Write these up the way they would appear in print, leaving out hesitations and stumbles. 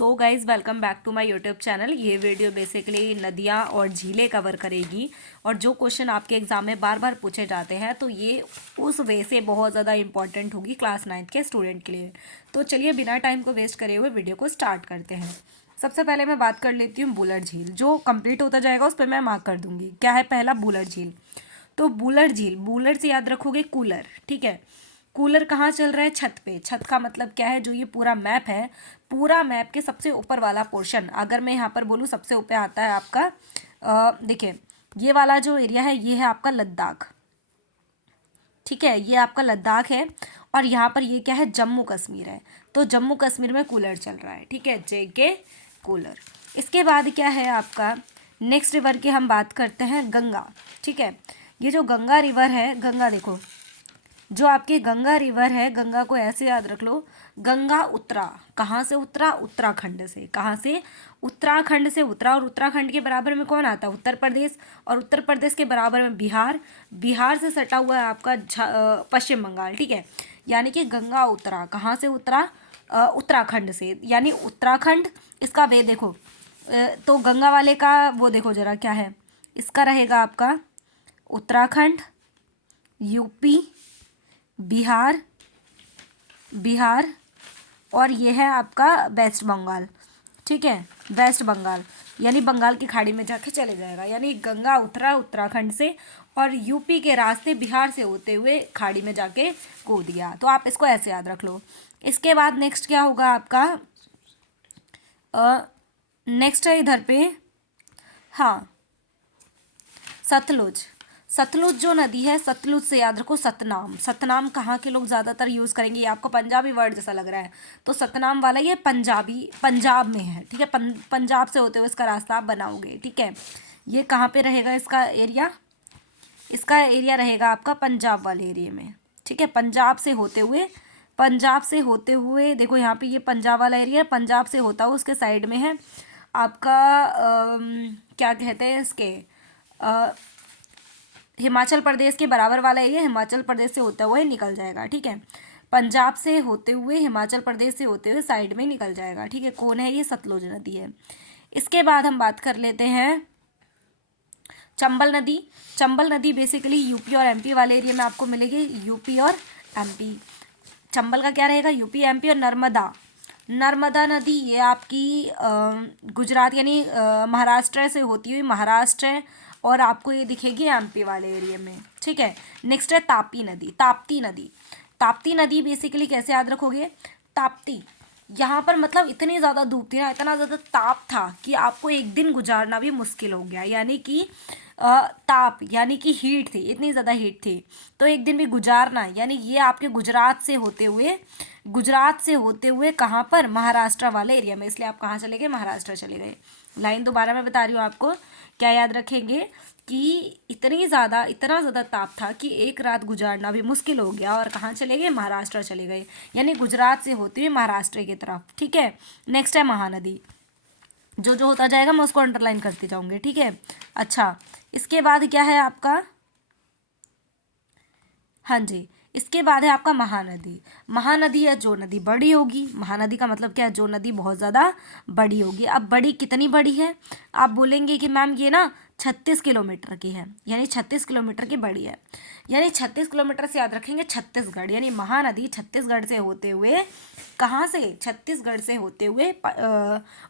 So guys welcome back to my YouTube channel. ये video basically नदियाँ और झीलें कवर करेगी और जो क्वेश्चन आपके एग्जाम में बार बार पूछे जाते हैं तो ये उस वे से बहुत ज़्यादा इंपॉर्टेंट होगी क्लास 9th के स्टूडेंट के लिए। तो चलिए बिना टाइम को वेस्ट करे हुए वीडियो को स्टार्ट करते हैं। सबसे पहले मैं बात कर लेती हूँ बुलर झील। जो कंप्लीट होता जाएगा उस पर मैं मार्क कर दूंगी। क्या है पहला? बुलर झील। तो बुलर झील, बुलर से याद रखोगे कूलर, ठीक है। कूलर कहाँ चल रहा है? छत पे। छत का मतलब क्या है? जो ये पूरा मैप है, पूरा मैप के सबसे ऊपर वाला पोर्शन, अगर मैं यहाँ पर बोलूँ सबसे ऊपर आता है आपका, देखिए ये वाला जो एरिया है ये है आपका लद्दाख, ठीक है। ये आपका लद्दाख है और यहाँ पर ये क्या है? जम्मू कश्मीर है। तो जम्मू कश्मीर में कूलर चल रहा है, ठीक है, JK कूलर। इसके बाद क्या है आपका? नेक्स्ट रिवर की हम बात करते हैं, गंगा, ठीक है। ये जो गंगा रिवर है, गंगा देखो, जो आपकी गंगा रिवर है, गंगा को ऐसे याद रख लो, गंगा उतरा। कहाँ से उतरा? उत्तराखंड से। कहाँ से? उत्तराखंड से उतरा। और उत्तराखंड के बराबर में कौन आता है? उत्तर प्रदेश। और उत्तर प्रदेश के बराबर में बिहार। बिहार से सटा हुआ है आपका पश्चिम बंगाल, ठीक है। यानी कि गंगा उतरा। कहाँ से उतरा? उत्तराखंड से, यानी उत्तराखंड। इसका वे देखो, तो गंगा वाले का वो देखो जरा क्या है। इसका रहेगा आपका उत्तराखंड, यूपी, बिहार, बिहार, और ये है आपका वेस्ट बंगाल, ठीक है। वेस्ट बंगाल यानी बंगाल की खाड़ी में जाके चले जाएगा। यानी गंगा उतरा उत्तराखंड से और यूपी के रास्ते बिहार से होते हुए खाड़ी में जाके कूद गया। तो आप इसको ऐसे याद रख लो। इसके बाद नेक्स्ट क्या होगा आपका? नेक्स्ट है इधर पे, हाँ, सतलुज। सतलुज जो नदी है, सतलुज से याद रखो सतनाम। सतनाम कहाँ के लोग ज़्यादातर यूज़ करेंगे? ये आपको पंजाबी वर्ड जैसा लग रहा है, तो सतनाम वाला ये पंजाब में है, ठीक है। पंजाब से होते हुए इसका रास्ता आप बनाओगे, ठीक है। ये कहाँ पे रहेगा इसका एरिया? इसका एरिया रहेगा आपका पंजाब वाले एरिया में, ठीक है। पंजाब से होते हुए देखो यहाँ पे ये पंजाब वाला एरिया, पंजाब से होता हुआ उसके साइड में है आपका क्या कहते हैं इसके, हिमाचल प्रदेश के बराबर वाला एरिया, हिमाचल प्रदेश से होता हुआ ही निकल जाएगा, ठीक है। पंजाब से होते हुए, हिमाचल प्रदेश से होते हुए साइड में निकल जाएगा, ठीक है। कौन है ये? सतलुज नदी है। इसके बाद हम बात कर लेते हैं चंबल नदी। चंबल नदी बेसिकली यूपी और एमपी वाले एरिया में आपको मिलेगी, यूपी और एमपी। चंबल का क्या रहेगा? UP, MP. और नर्मदा, नर्मदा नदी ये आपकी गुजरात यानी महाराष्ट्र से होती हुई महाराष्ट्र है और आपको ये दिखेगी एमपी वाले एरिया में, ठीक है। नेक्स्ट है ताप्ती नदी। ताप्ती नदी, ताप्ती नदी बेसिकली कैसे याद रखोगे? ताप्ती, यहाँ पर मतलब इतनी ज़्यादा धूप थी ना, इतना ज़्यादा ताप था कि आपको एक दिन गुजारना भी मुश्किल हो गया। यानी कि ताप यानी कि हीट थी, इतनी ज़्यादा हीट थी, तो एक दिन भी गुजारना। यानी ये आपके गुजरात से होते हुए कहाँ पर? महाराष्ट्र वाले एरिया में। इसलिए आप कहाँ चले गए? महाराष्ट्र चले गए। लाइन दोबारा मैं बता रही हूँ आपको, क्या याद रखेंगे कि इतना ज़्यादा ताप था कि एक रात गुजारना भी मुश्किल हो गया और कहाँ चले गए? महाराष्ट्र चले गए। यानी गुजरात से होते हुए महाराष्ट्र की तरफ, ठीक है। नेक्स्ट है महानदी। जो जो होता जाएगा मैं उसको अंडरलाइन करती जाऊंगी, ठीक है। अच्छा, इसके बाद क्या है आपका? हाँ जी, इसके बाद है आपका महानदी। महानदी है जो नदी बड़ी होगी। महानदी का मतलब क्या है? जो नदी बहुत ज़्यादा बड़ी होगी। अब बड़ी कितनी बड़ी है? आप बोलेंगे कि मैम ये ना 36 किलोमीटर की है, यानी 36 किलोमीटर की बड़ी है। यानी 36 किलोमीटर से याद रखेंगे छत्तीसगढ़, यानी महानदी छत्तीसगढ़ से होते हुए, कहाँ से? छत्तीसगढ़ से होते हुए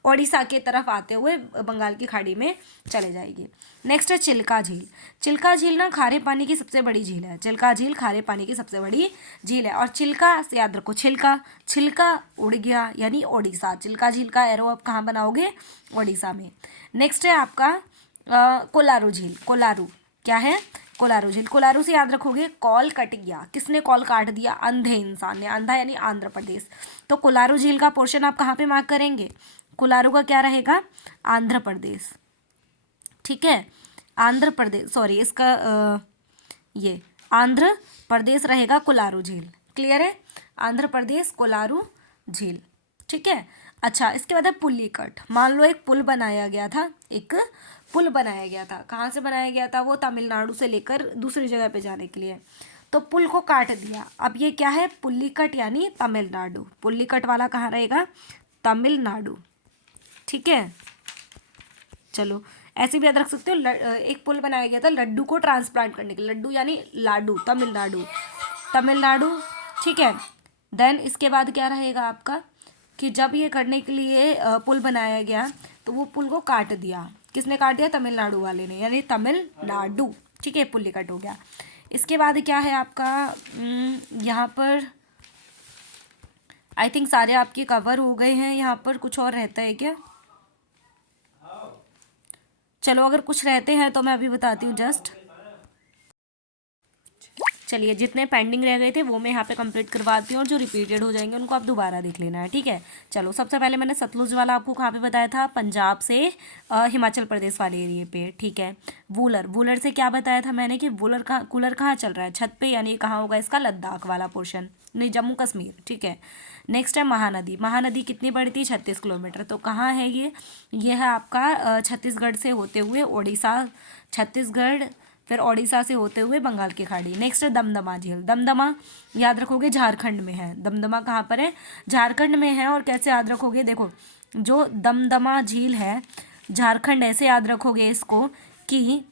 ओडिशा के तरफ आते हुए बंगाल की खाड़ी में चले जाएगी। नेक्स्ट है चिल्का झील। चिल्का झील ना खारे पानी की सबसे बड़ी झील है। चिल्का झील खारे पानी की सबसे बड़ी झील है। और चिल्का से याद रखो छिलका, छिलका उड़ गया यानी ओडिशा। चिल्का झील का एरो आप कहाँ बनाओगे? ओडिशा में। नेक्स्ट है आपका कोलारू झील। कोलारू क्या है? कोलारू झील। कोलारू से याद रखोगे कॉल कट गया। किसने कॉल काट दिया? अंधे इंसान ने। अंधा यानी आंध्र प्रदेश। तो कोलारू झील का पोर्शन आप कहाँ पे मार्क करेंगे? कोलारू का क्या रहेगा? आंध्र प्रदेश, ठीक है। आंध्र प्रदेश, सॉरी, इसका ये आंध्र प्रदेश रहेगा कोलारू झील। क्लियर है? आंध्र प्रदेश कोलारू झील, ठीक है। अच्छा, इसके बाद है पुल्लीकट। मान लो एक पुल बनाया गया था, एक पुल बनाया गया था। कहाँ से बनाया गया था? वो तमिलनाडु से लेकर दूसरी जगह पे जाने के लिए। तो पुल को काट दिया। अब ये क्या है? पुल्लीकट यानी तमिलनाडु। पुल्लीकट वाला कहाँ रहेगा? तमिलनाडु, ठीक है। चलो ऐसे भी याद रख सकते हो, एक पुल बनाया गया था लड्डू को ट्रांसप्लांट करने के लिए, लड्डू यानी लाडू, तमिलनाडु, तमिलनाडु, ठीक है। देन इसके बाद क्या रहेगा आपका कि जब ये करने के लिए पुल बनाया गया तो वो पुल को काट दिया, किसने काट दिया? तमिलनाडु वाले ने, यानी तमिलनाडु, ठीक है, पुल कट हो गया। इसके बाद क्या है आपका, यहाँ पर आई थिंक सारे आपके कवर हो गए हैं। यहाँ पर कुछ और रहता है क्या? चलो अगर कुछ रहते हैं तो मैं अभी बताती हूँ जस्ट। चलिए जितने पेंडिंग रह गए थे वो मैं यहाँ पे कंप्लीट करवाती हूँ, और जो रिपीटेड हो जाएंगे उनको आप दोबारा देख लेना है, ठीक है। चलो सबसे पहले मैंने सतलुज वाला आपको कहाँ पे बताया था? पंजाब से हिमाचल प्रदेश वाले एरिए पे, ठीक है। वूलर, वूलर से क्या बताया था मैंने कि वूलर का कूलर कहाँ चल रहा है? छत पे, यानी कहाँ होगा इसका? लद्दाख वाला पोर्शन, नहीं जम्मू कश्मीर, ठीक है। नेक्स्ट है महानदी, महानदी कितनी बड़ी थी? 36 किलोमीटर। तो कहाँ है ये है आपका छत्तीसगढ़ से होते हुए उड़ीसा, छत्तीसगढ़, फिर ओडिशा से होते हुए बंगाल की खाड़ी। नेक्स्ट है दमदमा झील, दमदमा याद रखोगे झारखंड में है, दमदमा कहाँ पर है? झारखंड में है। और कैसे याद रखोगे? देखो जो दमदमा झील है झारखंड, ऐसे याद रखोगे इसको कि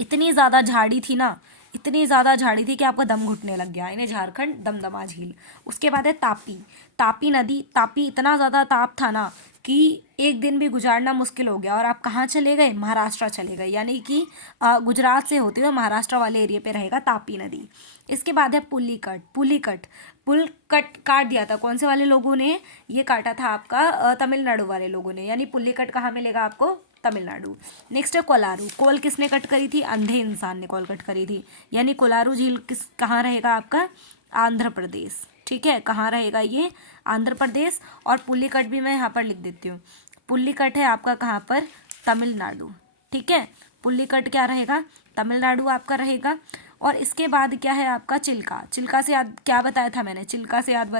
इतनी ज़्यादा झाड़ी थी ना, इतनी ज़्यादा झाड़ी थी कि आपका दम घुटने लग गया, इन्हें झारखंड दमदमा झील। उसके बाद है तापी, तापी नदी, तापी इतना ज़्यादा ताप था ना कि एक दिन भी गुजारना मुश्किल हो गया। और आप कहाँ चले गए? महाराष्ट्र चले गए, यानी कि गुजरात से होते हुए महाराष्ट्र वाले एरिया पे रहेगा तापी नदी। इसके बाद है पुलिकट, पुलिकट, पुल कट काट दिया था कौन से वाले लोगों ने? ये काटा था आपका तमिलनाडु वाले लोगों ने, यानी पुलिकट कहाँ मिलेगा आपको? तमिलनाडु। नेक्स्ट है कोलारू, कोल किसने कट करी थी? अंधे इंसान ने कोल कट करी थी, यानी कोलारू झील कहाँ रहेगा आपका? आंध्र प्रदेश, ठीक है। कहाँ रहेगा ये? आंध्र प्रदेश। और पुलिकट भी मैं यहाँ पर लिख देती हूँ, पुलिकट है आपका कहाँ पर? तमिलनाडु, ठीक है। पुलिकट क्या रहेगा? तमिलनाडु आपका रहेगा। और इसके बाद क्या है आपका? चिल्का, चिल्का से याद क्या बताया था मैंने? चिल्का से याद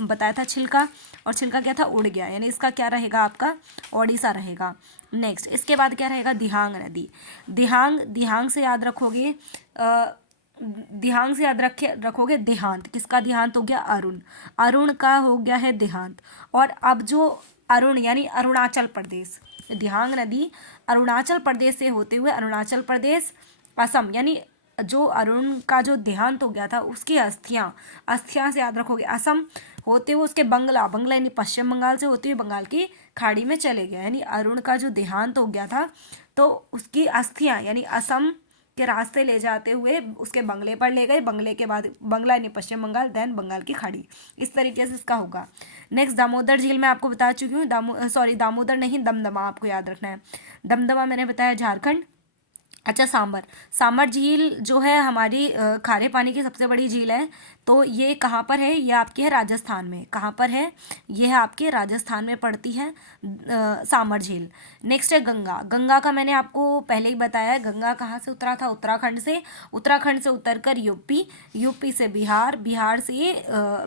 बताया था छिलका, और छिलका क्या था? उड़ गया, यानी इसका क्या रहेगा आपका? ओडिशा रहेगा। नेक्स्ट इसके बाद क्या रहेगा? दिहांग नदी, दिहांग, दिहांग से याद रखोगे दिहांग से याद रखोगे देहांत, किसका देहांत हो गया? अरुण, अरुण का हो गया है देहांत। और अब जो अरुण यानी अरुणाचल प्रदेश, दिहांग नदी अरुणाचल प्रदेश से होते हुए अरुणाचल प्रदेश, असम, यानी जो अरुण का जो देहांत हो गया था उसकी अस्थियां, अस्थियां से याद रखोगे असम होते हुए उसके बंगला, बंगला यानी पश्चिम बंगाल से होते हुए बंगाल की खाड़ी में चले गए। यानी अरुण का जो देहांत हो गया था तो उसकी अस्थियां यानी असम के रास्ते ले जाते हुए उसके बंगले पर ले गए, बंगले के बाद बंगला यानी पश्चिम बंगाल, देन बंगाल की खाड़ी, इस तरीके से इसका होगा। नेक्स्ट दामोदर झील मैं आपको बता चुकी हूँ, दामोदर नहीं, दमदमा आपको याद रखना है। दमदमा मैंने बताया झारखंड। अच्छा सांबर, सांबर झील जो है हमारी खारे पानी की सबसे बड़ी झील है। तो ये कहाँ पर है? ये आपकी है राजस्थान में। कहाँ पर है? ये है आपके राजस्थान में पड़ती है सांबर झील। नेक्स्ट है गंगा, गंगा का मैंने आपको पहले ही बताया है। गंगा कहाँ से उतरा था? उत्तराखंड से, उत्तराखंड से उतरकर यूपी, यूपी से बिहार, बिहार से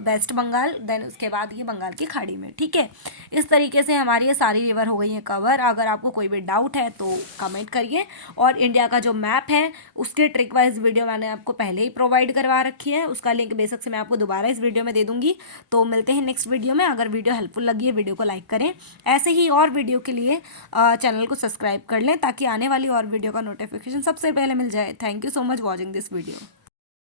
वेस्ट बंगाल, देन उसके बाद ये बंगाल की खाड़ी में, ठीक है। इस तरीके से हमारी ये सारी रिवर हो गई हैं कवर। अगर आपको कोई भी डाउट है तो कमेंट करिए। और इंडिया का जो मैप है उसके ट्रिक वाइज वीडियो मैंने आपको पहले ही प्रोवाइड करवा रखी है, उसका लिंक बेशक से मैं आपको दोबारा इस वीडियो में दे दूंगी। तो मिलते हैं नेक्स्ट वीडियो में। अगर वीडियो हेल्पफुल लगी है वीडियो को लाइक करें, ऐसे ही और वीडियो के लिए चैनल को सब्सक्राइब कर लें ताकि आने वाली और वीडियो का नोटिफिकेशन सबसे पहले मिल जाए। Thank you so much watching this video.